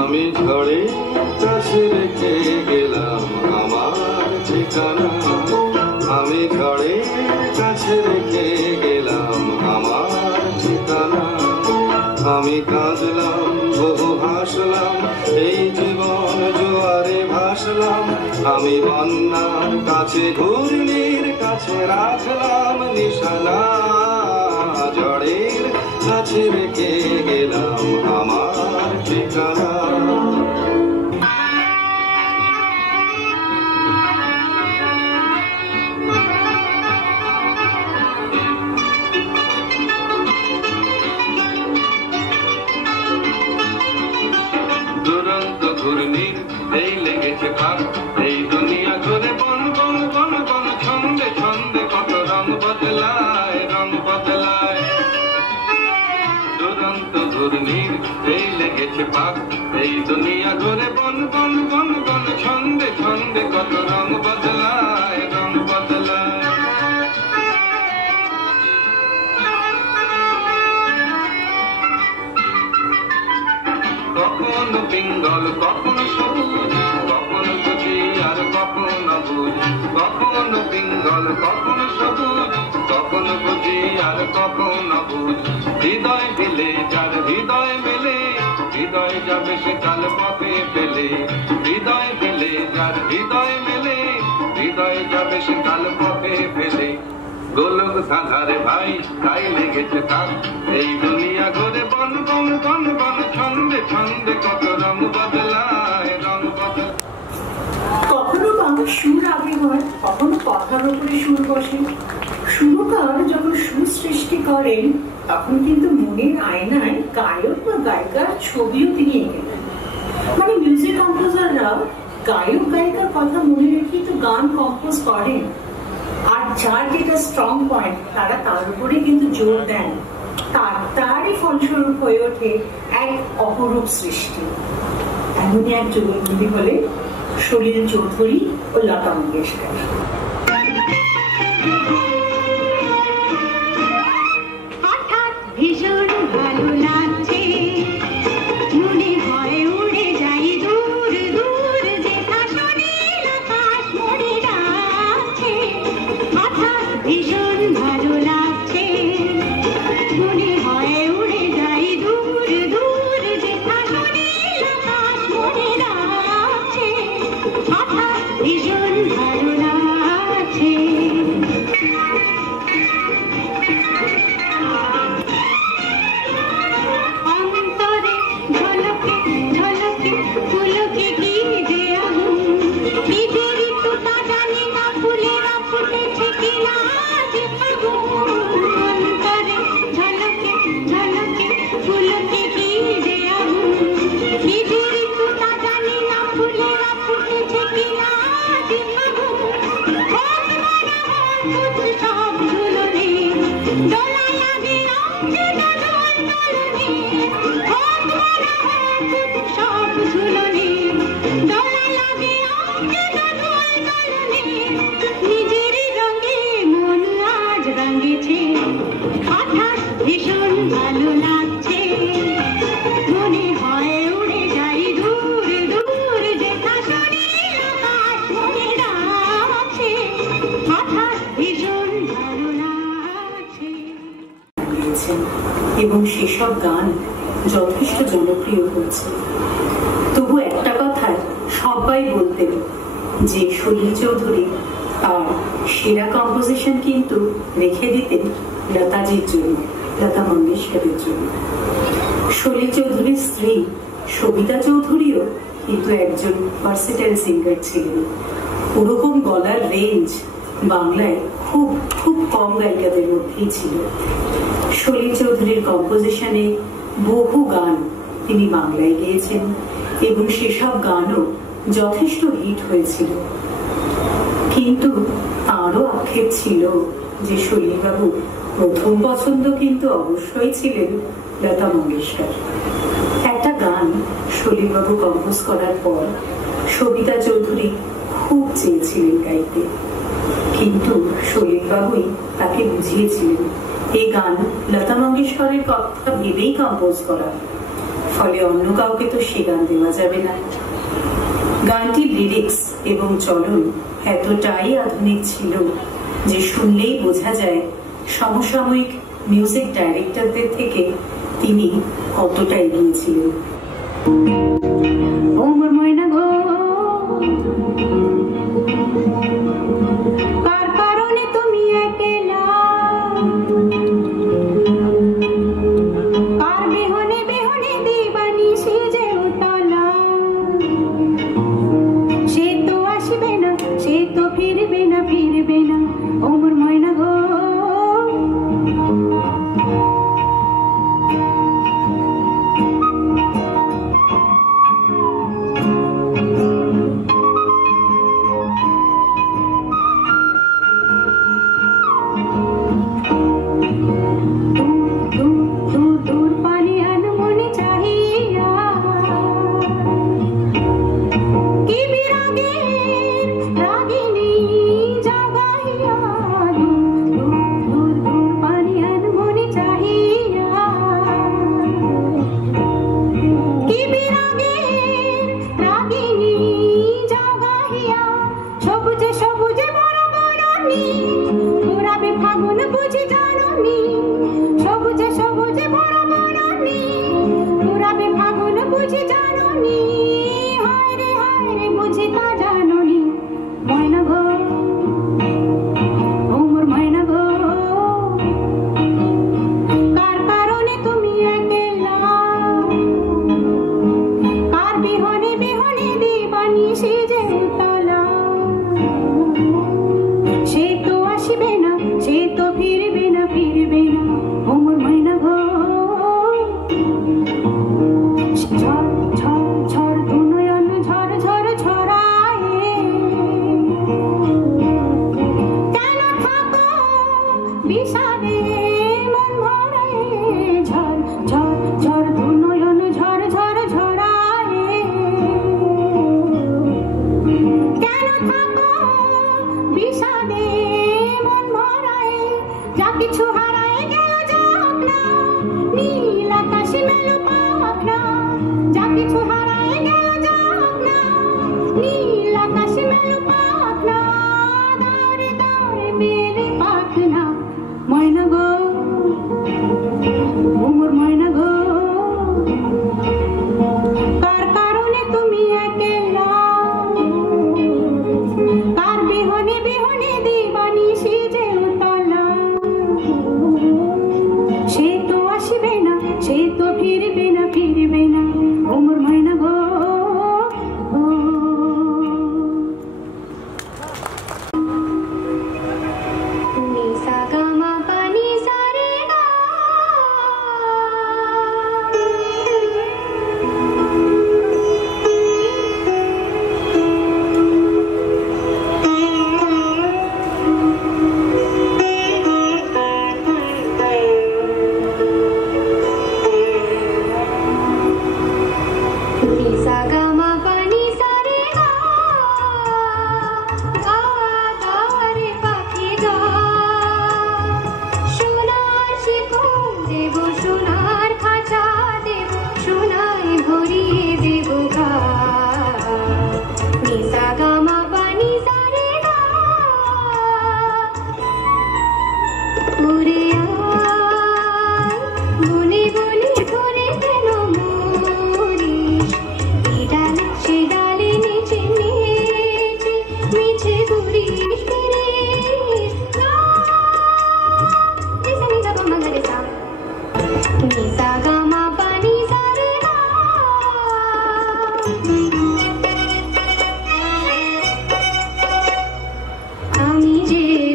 আমি ঝড়ে কাছে রেখে গেলাম আমার ঠিকানা। আমি ঝড়ে কাছে রেখে গেলাম আমার ঠিকানা। আমি কাঁদলাম বহু হাসলাম এই জীবন জোয়ারে ভাসলাম। আমি বন্যার কাছে ঘূর্ণির কাছে রাখলাম নিশানা। ঝড়ের কাছে রেখে গেলাম আমার ঠিকানা। দুরন্ত ঘূর্ণির এই লেগেছে পাক এই দুনিয়া ঘুরে বন বন বন বন ছন্দে ছন্দে কত রং বদলায় রং বদলায়। দুরন্ত ঘূর্ণির এই লেগেছে পাক এই দুনিয়া ঘুরে বন বন বন বন ছন্দে ছন্দে কত রং বদলায় রং বদলায়। কখনো পিঙ্গল কখনো সবুজ কখনো বুঝি আর কখনো বুঝ। কখনো পিঙ্গল কখনো সবুজ কখনো বুঝি আর কখনো বুঝ। হৃদয় দিলে যার হৃদয় মেলে হৃদয় যাবে সে কাল পথে পেলে। হৃদয় দিলে যার হৃদয় মেলে হৃদয় যাবে সে কাল পথে পেলে। গোলক ধাঁধারে ভাই তাই লেগেছে তার এই দুনিয়া ঘুরে বন বন বন বন ছন্দে ছন্দে কত রং বদলায় রং বদলায়। কখনো বাংলা সুর আগে হয় কখনো কথার উপরে সুর বসে। সুরকার যখন সুর সৃষ্টি করেন তখন কিন্তু মনের আয়নায় গায়ক বা গায়িকার ছবিও তিনি এঁকে দেন। মানে মিউজিক কম্পোজাররা গায়ক গায়িকার কথা মনে রেখে তো গান কম্পোজ করেন। আর যার যেটা স্ট্রং পয়েন্ট তারা তার উপরে কিন্তু জোর দেন, তারই ফলস্বরূপ হয়ে ওঠে এক অপরূপ সৃষ্টি। এমনই এক যুগলবন্দি হলে সলিল চৌধুরী ও লতা মঙ্গেশকর। হঠাৎ ভীষণ ভালো লাগছে, মনে হয় উড়ে যাই দূর দূর, যেথা শরীর আকাশ মোড়ে ডাকছে। হঠাৎ ভীষণ ভালো লাগছে, মনে হয় উড়ে যাই দূর দূর, যেথা শরীর আকাশ মোড়ে ডাকছে। হঠাৎ ভীষণ ভালো লাগছে। অন্তরে ঝলকে ঝলকে ফুলকে কি যে আগুন, কি যে ঋতু তা জানি না, ফুলেরা ফুটেছে কিনা যে ফাগুন। অন্তরে ঝলকে ঝলকে ফুলকে কি যে আগুন, কি যে ঋতু তা জানি না, ফুলেরা ফুটেছে কিনা যে ফাগুন। হোক মনে হোক সব ঝুলনে, দোলা লাগে রঙে দোল দোলনে। হোক মনে হোক সব ঝুলনে, দোলা লাগে রঙে দোল দোলনে। নিজের রঙে মন আজ রাঙেছে, হঠাৎ ভীষণ ভালো লাগছে, মনে হয় উড়ে যাই দূর দূর, যেথা শরীর আকাশ মোড়ে ডাকছে। হঠাৎ ভীষণ ভালো লাগছে। দিয়েছেন এবং সেসব গান যথেষ্ট জনপ্রিয় হয়েছে। তবু একটা কথায় সবাই বলতেন যে সলিল চৌধুরী তার সেরা কম্পোজিশন কিন্তু রেখে দিতেন লতাজির জন্য, লতা মঙ্গেশকরের জন্য। সলিল চৌধুরীর স্ত্রী সবিতা চৌধুরীও কিন্তু একজন ভার্সেটাইল সিঙ্গার ছিলেন। ওরকম গলার রেঞ্জ বাংলায় খুব খুব কম গায়িকাদের মধ্যেই ছিল। সলিল চৌধুরীর কম্পোজিশনে বহু গান তিনি বাংলায় গেয়েছেন এবং সেসব গানও যথেষ্ট হিট হয়েছিল। কিন্তু তাঁরও আক্ষেপ ছিল যে সলিলবাবু প্রথম পছন্দ কিন্তু অবশ্যই ছিলেন লতা মঙ্গেশকর। একটা গান সলিলবাবু কম্পোজ করার পর সবিতা চৌধুরী খুব চেয়েছিলেন গাইতে, কিন্তু সলিলবাবুই তাকে বুঝিয়েছিলেন এই গান লতা মঙ্গেশকরের কথা ভেবেই কম্পোজ করা, ফলে অন্য কাউকে তো সে গান দেওয়া যাবে না। গানটির লিরিক্স এবং চলন এতটাই আধুনিক ছিল যে শুনলেই বোঝা যায় সমসাময়িক মিউজিক ডাইরেক্টরদের থেকে তিনি কতটা এগিয়েছিলেন। ওমর ময়না গো, কার কারণে তুমি একলা, কার বিহনে বিহনে দিবানি সেজে উতলা। সে তো আসবে না, সে তো ফিরবে না, ফিরবে না। ওমর ময়না গো,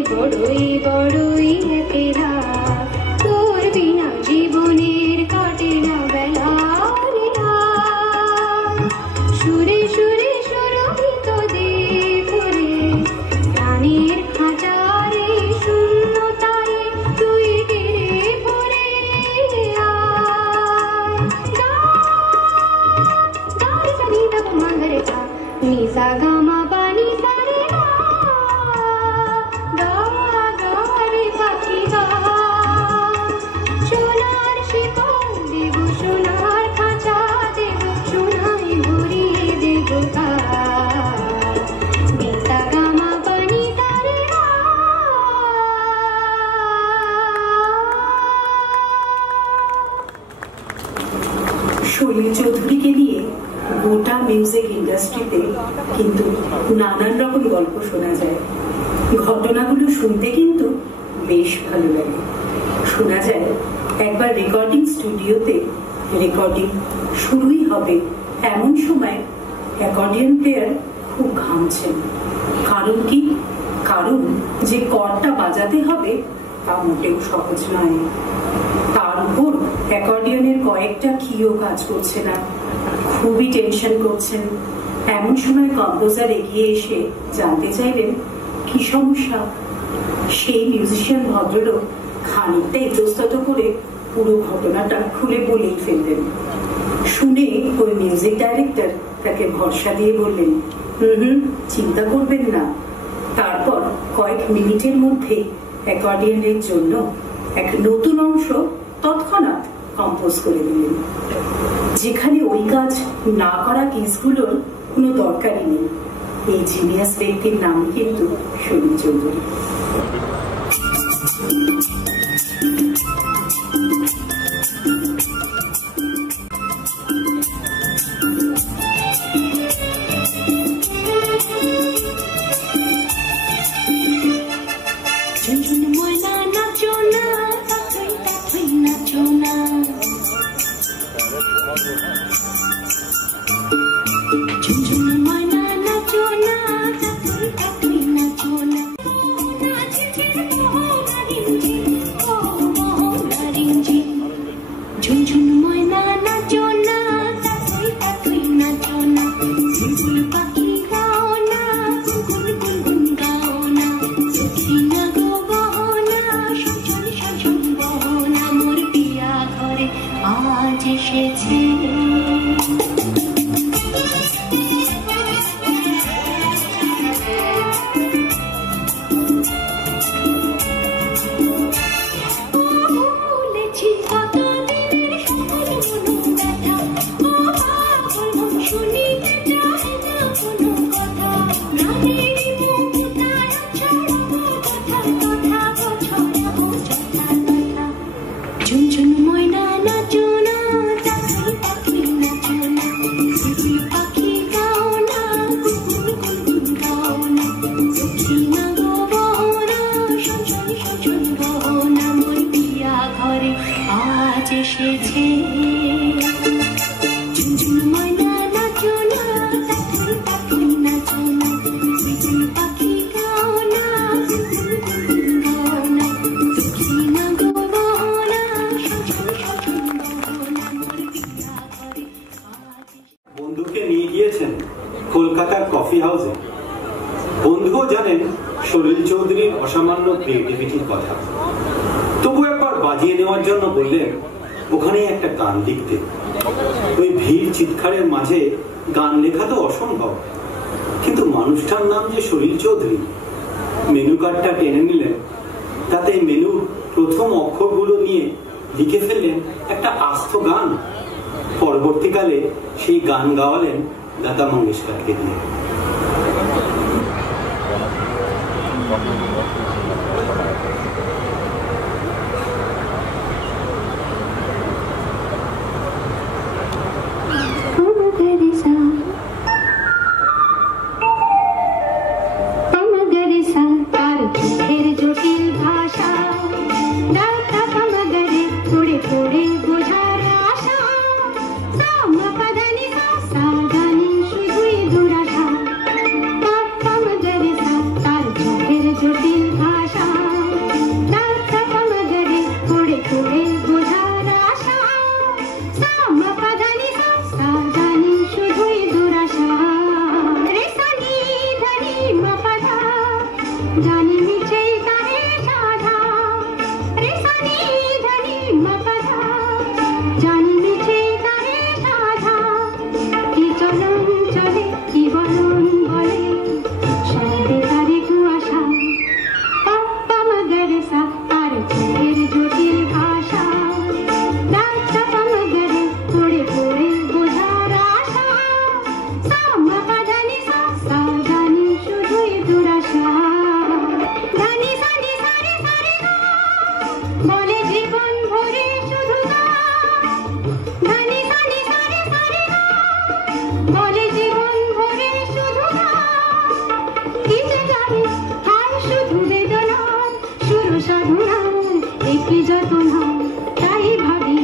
বড়ই বড়ই একেরা, তোর বিনা জীবনের কাটে না বেলা রে আর। সুরে সুরে সুরভিত দেবরে প্রাণের খাঁচারে শূন্যতায় তুই কেড়ে পড়ে আর। গারে সানি তব মাগরে কা নিসা গামা পানি সারে গা গা রে পাখি গা। সোনার শিকল দেব সোনার খাঁচা দেব সোনায় ভরিয়ে দেব গা। নিসা গামা পানি সারে গা। সলিল চৌধুরীকে নিয়ে গোটা মিউজিক ইন্ডাস্ট্রিতে কিন্তু নানান রকম গল্প শোনা যায়। ঘটনাগুলো শুনতে কিন্তু বেশ ভালো লাগে। শোনা যায় একবার রেকর্ডিং স্টুডিওতে রেকর্ডিং শুরুই হবে এমন সময় অ্যাকর্ডিয়ন প্লেয়ার খুব ঘামছেন। কারণ কি? কারণ যে কর্ডটা বাজাতে হবে তা মোটেও সহজ নয়। তার উপর অ্যাকর্ডিয়নের কয়েকটা কিও কাজ করছে না, খুবই টেনশন করছেন। এমন সময় কম্পোজার এগিয়ে এসে জানতে চাইলেন কি সমস্যা। সেই মিউজিশিয়ান ভদ্রলোক খানিকটা ইতস্তত করে পুরো ঘটনাটা খুলে বলেই ফেললেন। শুনে ওই মিউজিক ডাইরেক্টর তাকে ভরসা দিয়ে বললেন, চিন্তা করবেন না। তারপর কয়েক মিনিটের মধ্যে অ্যাকর্ডিয়নের জন্য এক নতুন অংশ তৎক্ষণাৎ কম্পোজ করে দিলেন, যেখানে ওই কাজ না করা কিসগুলোর কোনো দরকারই নেই। এই জিনিয়াস ব্যক্তির নাম কিন্তু সলিল চৌধুরী। বন্ধুকে নিয়ে গিয়েছেন কলকাতার কফি হাউসে। বন্ধুও জানেন সলিল চৌধুরীর অসামান্য ক্রিয়েটিভিটির কথা। তবু একবার বাজিয়ে নেওয়ার জন্য বললেন ওখানে একটা গান লিখতে। ওই ভিড় চিৎকারের মাঝে গান লেখা তো অসম্ভব, কিন্তু মানুষটার নাম যে সলিল চৌধুরী। মেনু কার্ডটা টেনে নিলেন, তাতে মেনুর প্রথম অক্ষরগুলো নিয়ে লিখে ফেললেন একটা আস্ত গান। পরবর্তীকালে সেই গান গাওয়ালেন লতা মঙ্গেশকরকে দিয়ে। सा मा पा धा नि सा सा धा नि शुधुई दुराशा जानी मिचे तारे साधा रे सनी धनी मपधा जानी मिचे तारे साधा की चलन चले की बलन बले शांति तारे कुआशा पप्पा मगर सा तारे चेर ज्योतिर भाषा राजा मगर थोड़े थोड़े बुझार आशा सामा पाजानी सा सा जानी शुधुई दुराशा धनी सानी सारे सारे गा बोले जीवन भरे शुधु गा धनी सानी सारे सारे गा बोले जीवन भरे शुधु गा की जाने हाय शुधु वेदना शुरू साधुनार একই যতনা তাই ভাবি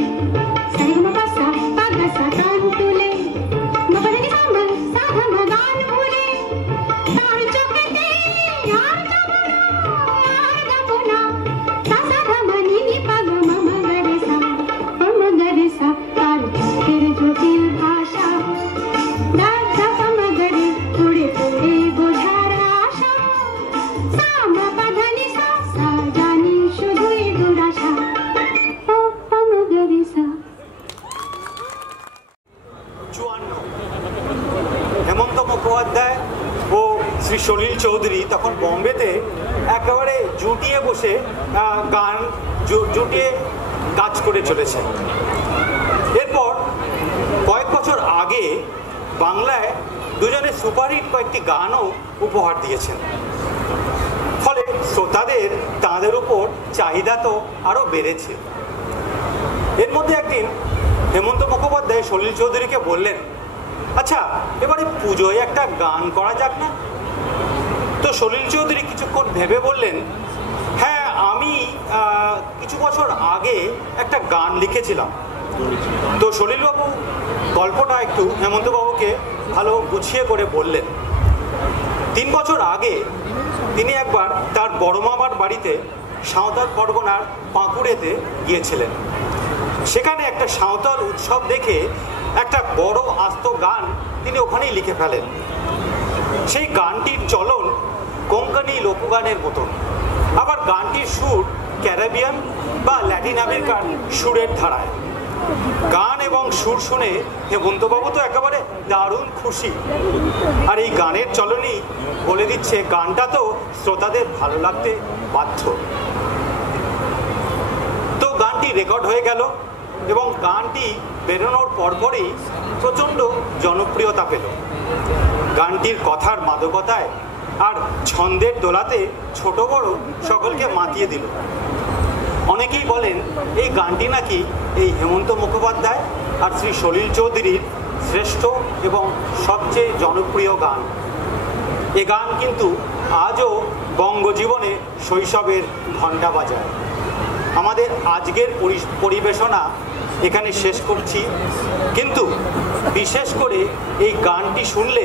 সরিগমপাসা পাগাসা তান তুলে মগনি সামল সাধন গান ভুলে তার চোখেতে আর যাবনা সাসা ধমনি নি পাগ মগরেসা তার চোখের জটিল ভাষা রাজা মগরে পুড়ে পুড়ে বোঝার আশা সামা পাধানি সা জানি শুধুই দুরাশা ও মগরেসা। 54 হেমন্ত মুখোপাধ্যায় ও শ্রী সলিল চৌধুরী তখন বম্বেতে একেবারে জুটিয়ে বসে গান জুটিয়ে কাজ করে চলেছেন। এরপর কয়েক বছর আগে বাংলায় দুজনে সুপারহিট কয়েকটি গানও উপহার দিয়েছেন, ফলে শ্রোতাদের তাঁদের উপর চাহিদা তো আরও বেড়েছে। এর মধ্যে একদিন হেমন্ত মুখোপাধ্যায় সলিল চৌধুরীকে বললেন, আচ্ছা এবারে পুজোয় একটা গান করা যাক না? তো সলিল চৌধুরী কিছুক্ষণ ভেবে বললেন, হ্যাঁ আমি কিছু বছর আগে একটা গান লিখেছিলাম। তো সলিলবাবু গল্পটা একটু হেমন্তবাবুকে ভালো গুছিয়ে করে বললেন। 3 বছর আগে তিনি একবার তার বড় মামার বাড়িতে সাঁওতাল পরগনার পাঁকুড়েতে গিয়েছিলেন। সেখানে একটা সাঁওতাল উৎসব দেখে একটা বড় আস্ত গান তিনি ওখানেই লিখে ফেলেন। সেই গানটির চলন কোঙ্কনি লোকগানের মতন, আবার গানটির সুর ক্যারিবিয়ান বা ল্যাটিন আমেরিকার সুরের ধারায়। গান এবং সুর শুনে হেমন্তবাবু তো একেবারে দারুণ খুশি, আর এই গানের চলনই বলে দিচ্ছে গানটা তো শ্রোতাদের ভালো লাগতে বাধ্য। তো গানটি রেকর্ড হয়ে গেল এবং গানটি বেরোনোর পরপরই প্রচণ্ড জনপ্রিয়তা পেল। গানটির কথার মাদকতায় আর ছন্দের দোলাতে ছোট বড় সকলকে মাতিয়ে দিল। অনেকেই বলেন এই গানটি নাকি এই হেমন্ত মুখোপাধ্যায় আর শ্রী সলিল চৌধুরীর শ্রেষ্ঠ এবং সবচেয়ে জনপ্রিয় গান। এ গান কিন্তু আজও বঙ্গজীবনে শৈশবের ঘণ্টা বাজায়। আমাদের আজকের পরিবেশনা এখানে শেষ করছি, কিন্তু বিশেষ করে এই গানটি শুনলে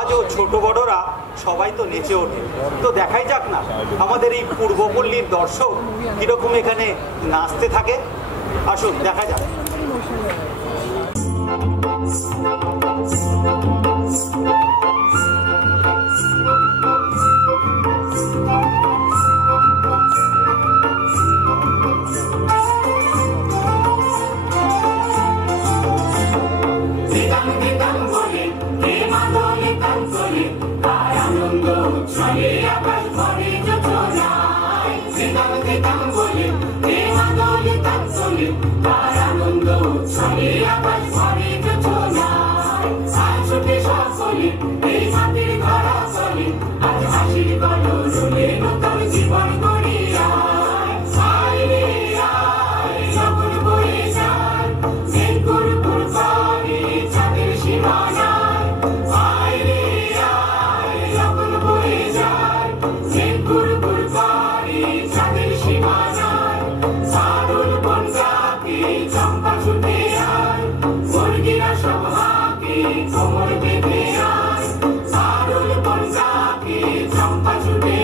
আজও ছোট বড়রা সবাই তো নেচে ওঠে। তো দেখাই যাক না আমাদের এই পূর্বপল্লীর দর্শক কিরকম এখানে নাচতে থাকে। আসুন দেখা যাক। Amor, baby, I, I don't want to be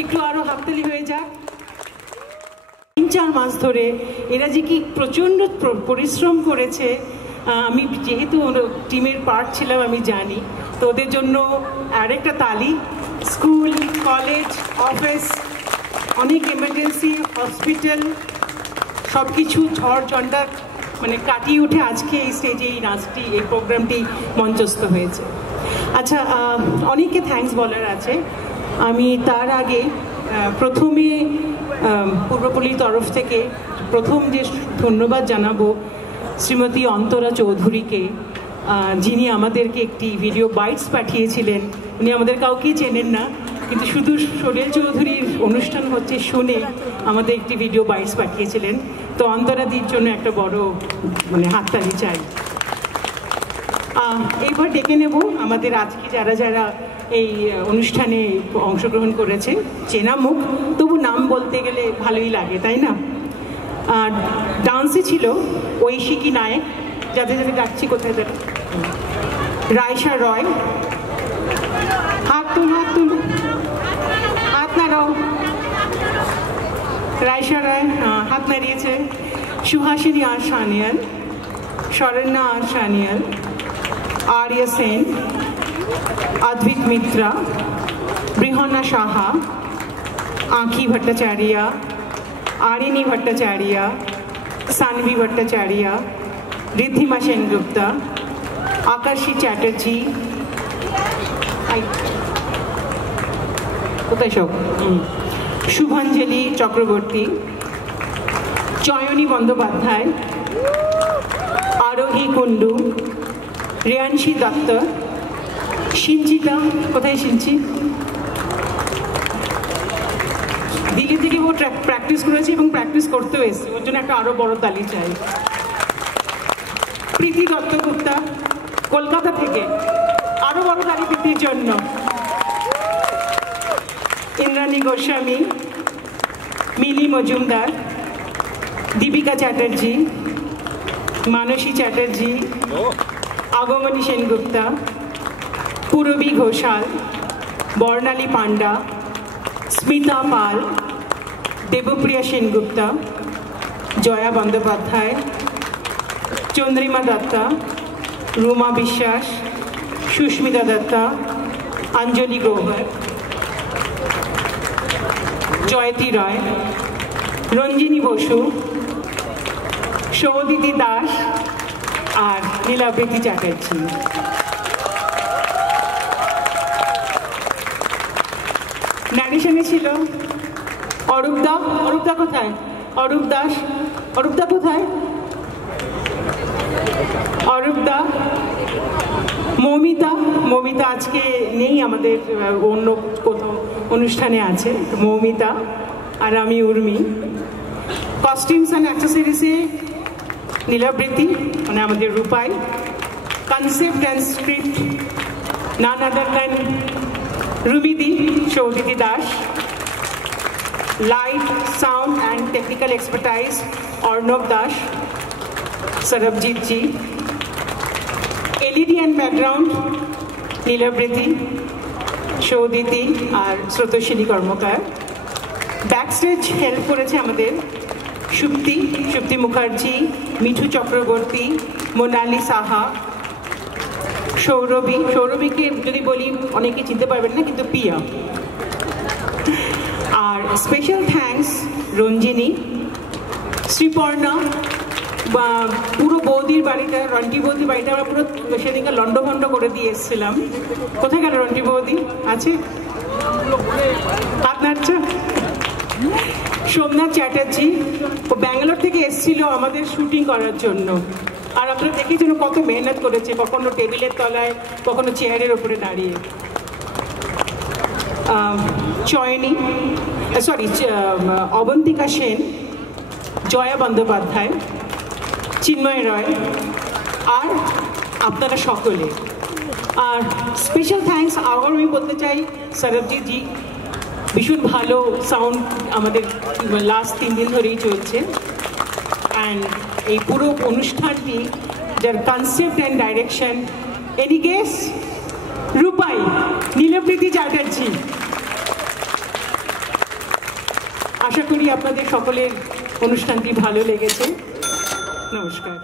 একটু আরো হাততালি হয়ে যাক। 3-4 মাস ধরে এরা যে কি প্রচণ্ড পরিশ্রম করেছে, আমি যেহেতু টিমের পার্ট ছিলাম আমি জানি। তো ওদের জন্য আরেকটা তালি। স্কুল, কলেজ, অফিস, অনেক এমার্জেন্সি, হসপিটাল, সব কিছু ঝড় ঝঞ্ঝা মানে কাটিয়ে উঠে আজকে এই স্টেজে এই নাচটি, এই প্রোগ্রামটি মঞ্চস্থ হয়েছে। আচ্ছা, অনেককে থ্যাঙ্কস বলার আছে। আমি তার আগে প্রথমে পূর্বপল্লীর তরফ থেকে প্রথম যে ধন্যবাদ জানাবো শ্রীমতী অন্তরা চৌধুরীকে। যিনি আমাদেরকে একটি ভিডিও বাইটস পাঠিয়েছিলেন। উনি আমাদের কাউকেই চেনেন না, কিন্তু শুধু সলিল চৌধুরীর অনুষ্ঠান হচ্ছে শুনে আমাদের একটি ভিডিও বাইটস পাঠিয়েছিলেন। তো অন্তরাদির জন্য একটা বড় হাততালি চাই। এইবার ডেকে নেব আমাদের আজকে যারা যারা এই অনুষ্ঠানে অংশগ্রহণ করেছে। চেনা মুখ, তবু নাম বলতে গেলে ভালোই লাগে, তাই না? ডান্সে ছিল ঐশিকী নায়ক, যাদের যাদের ডাকছি কোথায় যাবে, রায়সা রয়, হাত তুলো, হাত নাড়াও, রায়সা রয় হাত নাড়িয়েছে, সুহাসিনী আর সানিয়াল, শরণ্যা আর সানিয়াল, आर्य सेन, अद्वित मित्रा, बृहन्ना साहा, आँखी भट्टाचार्य, आरिनी भट्टाचार्य, सानवी भट्टाचार्य, रिद्धिमा सेनगुप्ता, आकाशी चैटर्जी, शुभांजलि चक्रवर्ती, चयनी बंदोपाध्याय, आरोही कुंडू, রিয়াংশী দত্ত, সিঞ্চিতা, কোথায় সিঞ্চি? দিল্লি থেকে ও প্র্যাকটিস করেছে এবং প্র্যাকটিস করতেও এসছে, ওর জন্য একটা আরো বড় তালি চাই। প্রীতি দত্তগুপ্তা কলকাতা থেকে, আরো বড় তালি প্রীতির জন্য। ইন্দ্রাণী গোস্বামী, মিলি মজুমদার, দীপিকা চ্যাটার্জি, মানসী চ্যাটার্জি, আগমনী সেনগুপ্তা, পুরবী ঘোষাল, বর্ণালী পান্ডা, স্মিতা পাল, দেবপ্রিয়া সেনগুপ্তা, জয়া বন্দ্যোপাধ্যায়, চন্দ্রিমা দত্তা, রুমা বিশ্বাস, সুস্মিতা দত্তা, অঞ্জলি গ্রোভার, জয়তী রায়, রঞ্জিনী বসু, সৌদিতি দাস আর নীলাবৃতি চ্যাটার্জি। ন্যারেশনে ছিল অরূপদা। অরূপদা কোথায়? অরূপ দাস। অরূপদা কোথায়? অরূপদা। মৌমিতা। মৌমিতা আজকে নেই, আমাদের অন্য কোথাও অনুষ্ঠানে আছে। মৌমিতা আর আমি উর্মি। কস্টিউমস অ্যান্ড অ্যাক্সেসরিজে নীলাবৃতি মানে আমাদের Rupai. Concept and script none other than রুবিদি Sauditi Das. Light sound and technical expertise Arnab Das, Sarabjit ji. LED and background Nilabriti, Sauditi আর স্রোতস্বিনী কর্মকার। ব্যাকস্টেজ হেল্প করেছে আমাদের সুপ্তি মুখার্জি, মিঠু চক্রবর্তী, মোনালি সাহা, সৌরভীকে যদি বলি অনেকে চিনতে পারবেন না, কিন্তু পিয়া। আর স্পেশাল থ্যাঙ্কস রঞ্জিনী, শ্রীপর্ণা, বা পুরো বৌদির বাড়িটা, রন্টি বৌদির বাড়িটা আমরা পুরো সেদিনকে লন্ডভন্ড করে দিয়ে এসেছিলাম। কোথায় গেল রন্টি বৌদি? আছে? হাত নাড়ছ? সোমনাথ চ্যাটার্জি, ও ব্যাঙ্গালোর থেকে এসেছিল আমাদের শুটিং করার জন্য। আর আপনারা দেখেছেন কত মেহনত করেছে, কখনো টেবিলের তলায়, কখনো চেয়ারের ওপরে দাঁড়িয়ে। অবন্তিকা সেন, জয়া বন্দ্যোপাধ্যায়, চিন্ময় রয় আর আপনারা সকলে। আর স্পেশাল থ্যাঙ্কস আবার আমি বলতে চাই সরবজিৎ জি, ভীষণ ভালো সাউন্ড আমাদের লাস্ট 3 দিন ধরেই চলছে। অ্যান্ড এই পুরো অনুষ্ঠানটি যার concept and direction, any guess? Rupai, Nilabriti Chatterjee. আশা করি আপনাদের সকলের অনুষ্ঠানটি ভালো লেগেছে। নমস্কার।